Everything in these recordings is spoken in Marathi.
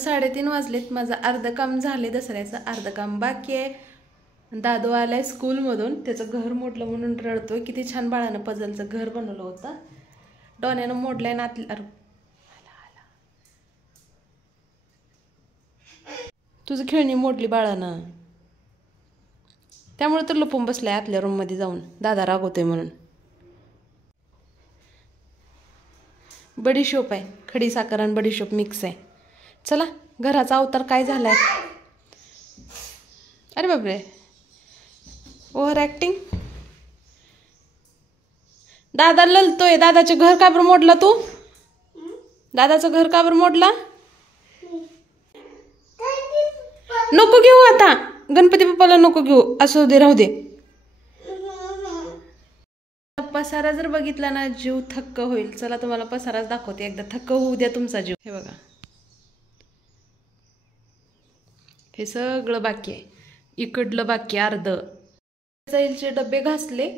3:30 वाजलेत. माझं अर्ध काम झाले दसऱ्याचं, अर्ध काम बाकी आहे. दादू आलाय स्कूलमधून, त्याचं घर मोडलं म्हणून रडतोय. किती छान बाळानं पझलचं घर बनवलं होतं. डॉन्यानं मोडलंय ना आतल्या. तुझं खेळणी मोडली बाळानं, त्यामुळे तर लपून बसलाय आतल्या रूममध्ये जाऊन, दादा रागवतोय म्हणून. बडीशोप आहे, खडी साखर आणि बडीशोप मिक्स आहे. चला, घराचा अवतार काय झालाय. अरे बापरे, ओव्हर ॲक्टिंग. दादा ललतोय. दादाचं घर का बरं मोडला तू? दादाचं घर का बरं मोडला? नको घेऊ आता, गणपती बाप्पाला नको घेऊ, असू दे, राहू दे. पसारा जर बघितला ना जीव थक्क होईल. चला तुम्हाला पसाराच दाखवते, एकदा थक्क होऊ द्या तुमचा जीव. हे बघा, हे सगळं बाकी आहे. इकडलं बाकी अर्ध. जाईलचे डबे घासले,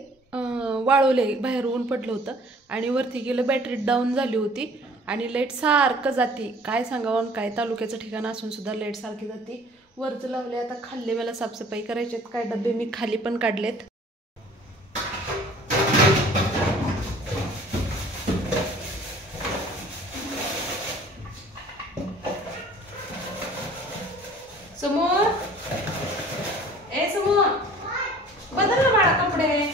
वाळवले, बाहेर ऊन पडलं होतं आणि वरती गेलं, बॅटरी डाऊन झाली होती आणि लाईट सारखं जाते. काय सांगावं, काय तालुक्याचं ठिकाण असून सुद्धा लाईट सारखी जाते. वरचं लावले, आता खाल्ले, मला साफसफाई करायची. काय डबे मी खाली पण काढलेत. समोर ए समोर बदल ना बाळा कपडे,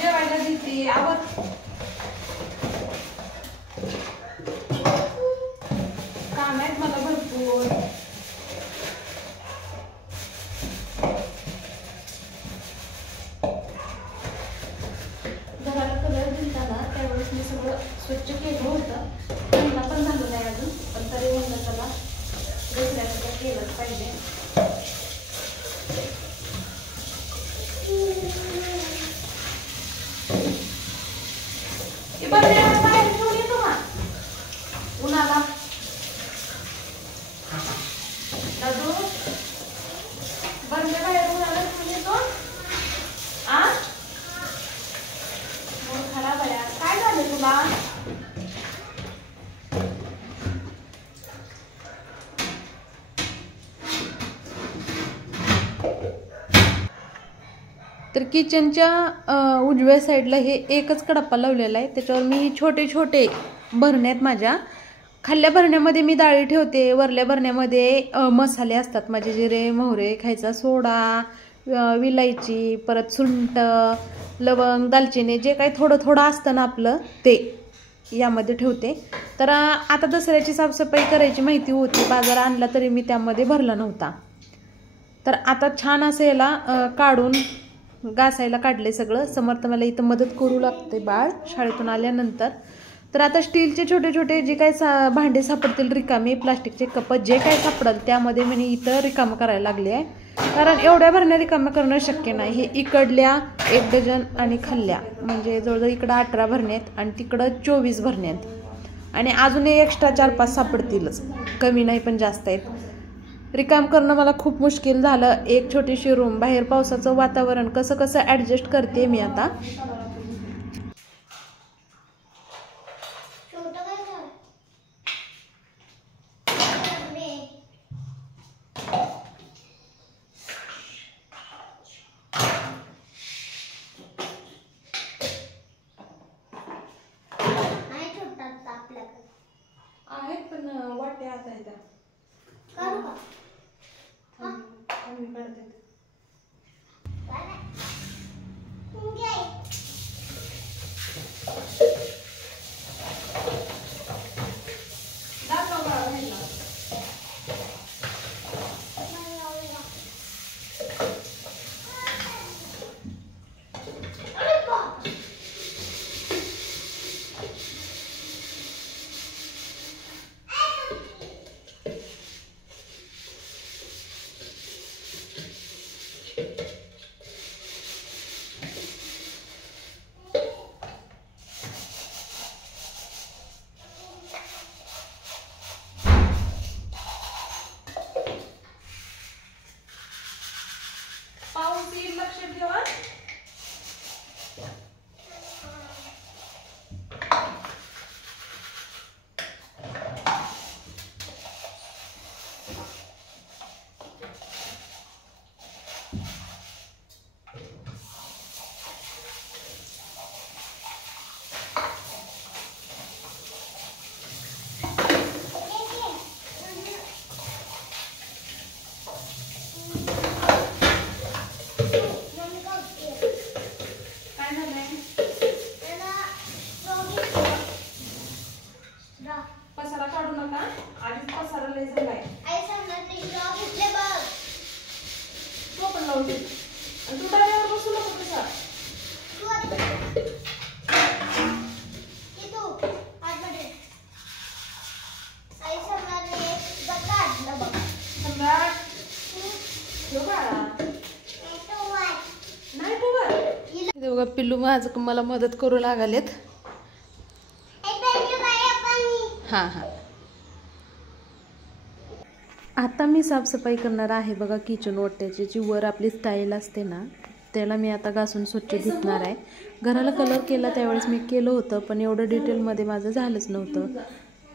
जेवायला देते. आवड काम आहेत मला भरपूर. घराला कलर दिलता ना त्यावेळेस मी सगळं स्वच्छ केलं होतं. महिना पण झालं नाही अजून, पण तरी म्हणलं चला दसऱ्याचं केलंच पाहिजे. बाहेर ठेवून येतो ना उन्हाला. दादू बंदे बाहेर उन्हाला ठेवून येतो. आ खराब आहे. काय झालं तुला? तर किचनच्या उजव्या साईडला हे एकच कडाप्पा लावलेला आहे. त्याच्यावर मी छोटे छोटे भरण्यात, माझ्या खाल्ल्या भरण्यामध्ये मी डाळी ठेवते. वरल्या भरण्यामध्ये मसाले असतात माझे, जिरे, मोहरे, खायचा सोडा, विलायची, परत सुंठ, लवंग, दालचिनी, जे काही थोडं थोडं असतं ना आपलं ते यामध्ये ठेवते. तर आता दसऱ्याची साफसफाई करायची माहिती होती, बाजार आणला तरी मी त्यामध्ये भरला नव्हता. तर आता छान असं याला काढून घासायला काढले सगळं. समर्थ मला इथं मदत करू लागते बाळ शाळेतून आल्यानंतर. तर आता स्टीलचे छोटे छोटे जे काही भांडे सापडतील रिकामे, प्लास्टिकचे कप जे काही सापडेल त्यामध्ये मी इथं रिकामं करायला लागले आहे. कारण एवढ्या भरण्या रिकाम्या करणं शक्य नाही. हे इकडल्या 1 डझन आणि खाल्ल्या म्हणजे जवळजवळ इकडं 18 भरण्यात आणि तिकडं 24 भरण्यात, आणि अजूनही एक्स्ट्रा 4-5 सापडतीलच, कमी नाही पण जास्त आहेत. रिकाम करणं मला खूप मुश्किल झालं. एक छोटीशी रूम, बाहेर पावसाचं वातावरण, कसं कसं ॲडजस्ट करते मी आता. आहेत पण वाट्या आता आहेत. पसारा काढू नका, आधीच पसारा लय झालाय. तो पण लावू दे. आणि तू डाव्यावर बसू नको तसा. इथे बघा पिल्लू माझं मला मदत करू लागलेत. हा हा. आता मी साफसफाई करणार आहे बघा किचन ओट्याची. जी वर आपली स्टाईल असते ना, त्याला मी आता घासून स्वच्छ धुतणार आहे. घराला कलर केला त्यावेळेस मी केलं होतं, पण एवढं डिटेलमध्ये माझं झालंच नव्हतं.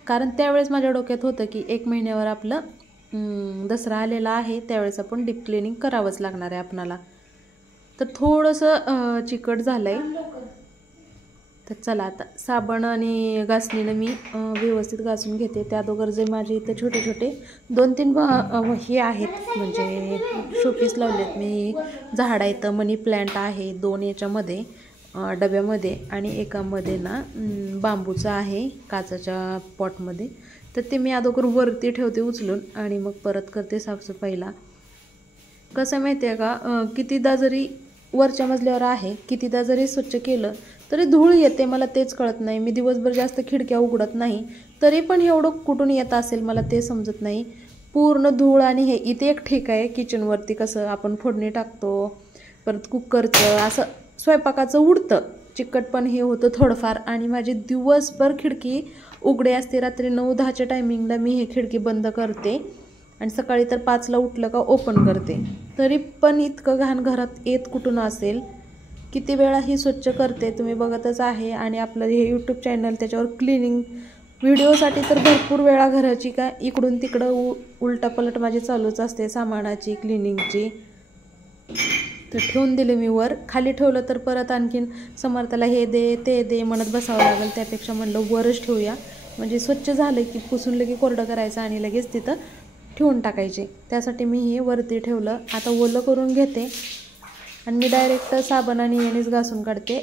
कारण त्यावेळेस माझ्या डोक्यात होतं की 1 महिन्यावर आपलं दसरा आलेला आहे, त्यावेळेस आपण डीप क्लिनिंग करावंच लागणार आहे आपणाला. तर थोडंसं चिकट झालं आहे. तर चला आता साबण आणि घासणीनं मी व्यवस्थित घासून घेते. त्या अगोदर जे माझे इथं छोटे छोटे 2-3 हे आहेत, म्हणजे शोपीस लावलेत मी. झाड आहेत, मनी प्लॅन्ट आहे 2 याच्यामध्ये डब्यामध्ये, आणि एकामध्ये ना बांबूचं आहे काचाच्या पॉटमध्ये. तर ते मी अगोदर वरती ठेवते उचलून आणि मग परत करते साफसफाईला. कसं माहिती आहे का, कितीदा जरी वरच्या मजल्यावर आहे, कितीदा जरी स्वच्छ केलं तरी धूळ येते. मला तेच कळत नाही. मी दिवसभर जास्त खिडक्या उघडत नाही, तरी पण एवढं कुठून येत असेल मला ते समजत नाही. पूर्ण धूळ. आणि हे इथे एक ठीक आहे, किचनवरती कसं आपण फोडणी टाकतो, परत कुकरचं असं स्वयंपाकाचं उडतं चिकट, पण हे होतं थोडंफार. आणि माझी दिवसभर खिडकी उघडे असते. रात्री 9-10च्या टायमिंगला मी हे खिडकी बंद करते आणि सकाळी तर 5ला उठलं का ओपन करते. तरी पण इतकं घाण घरात येत कुठून असेल. किती वेळा ही स्वच्छ करते, तुम्ही बघतच आहे. आणि आपलं हे यूट्यूब चॅनल, त्याच्यावर क्लिनिंग व्हिडिओसाठी तर भरपूर वेळा घराची का इकडून तिकडं उलटापलट माझी चालूच असते, सामानाची क्लिनिंगची. तर ठेवून दिले मी वर. खाली ठेवलं तर परत आणखीन समर्थाला हे दे ते दे म्हणत बसावं लागेल. त्यापेक्षा म्हणलं वरच ठेवूया, म्हणजे स्वच्छ झालं की पुसून लगे कोरडं करायचं आणि लगेच तिथं ठेवून टाकायचे. त्यासाठी मी हे वरती ठेवलं. आता ओलं करून घेते आणि मी डायरेक्ट साबण आणि यानेच घासून काढते.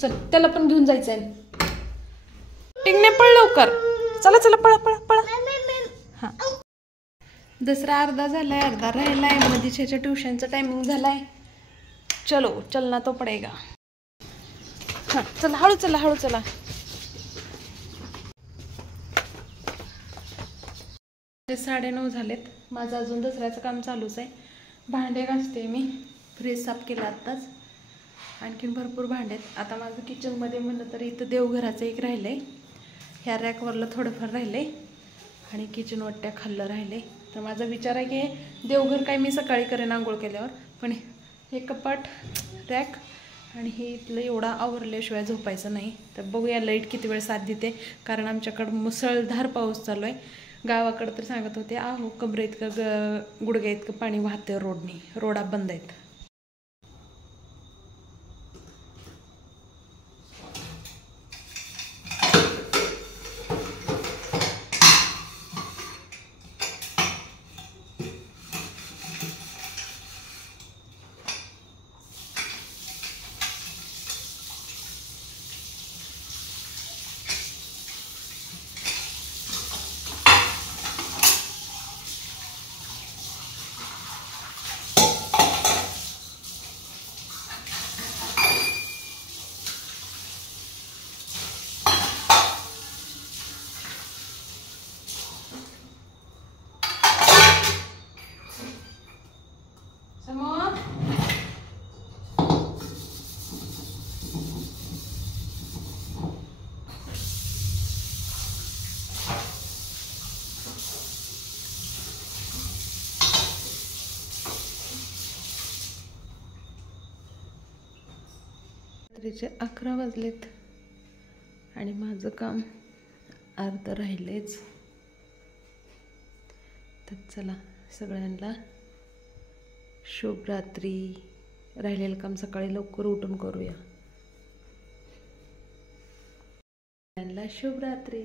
चल त्याला पण घेऊन जायचं आहे. टिंगने पळ लवकर. चला चला पळा पळा पळा. हा दुसरा अर्धा झालाय, अर्धा राहिलाय. मधीच्या ट्युशनचा टायमिंग झालाय. चलो चलना तो पडेगा. हा चला हळू चला हळू चला. ते 9:30 झालेत. माझं अजून दसऱ्याचं काम चालूच आहे. भांडे घासते मी. फ्रीज साफ केला आत्ताच. आणखीन भरपूर भांडेत. आता माझं किचनमध्ये म्हणलं तर इथं देवघराचं एक राहिलं आहे. ह्या रॅकवरलं थोडंफार राहिलं आहे आणि किचन वाट्या खाल्लं राहिलं आहे. तर माझा विचार आहे की देवघर काय मी सकाळी करेन आंघोळ केल्यावर, पण हे कपाट रॅक आणि हे इथलं एवढा आवरल्याशिवाय झोपायचं नाही. तर बघूया लाईट किती वेळ साथ देते, कारण आमच्याकडं मुसळधार पाऊस चालू आहे. गावाकडं तर सांगत होते आहो कमरे इतकं गुडघ्या इतकं पाणी वाहते रोडनी. रोडा बंद आहेत. रात्रीचे 11 वाजलेत आणि माझं काम अर्ध राहिलेच. तर चला सगळ्यांना शुभरात्री. राहिलेलं काम सकाळी लवकर उठून करूया. सगळ्यांना शुभरात्री.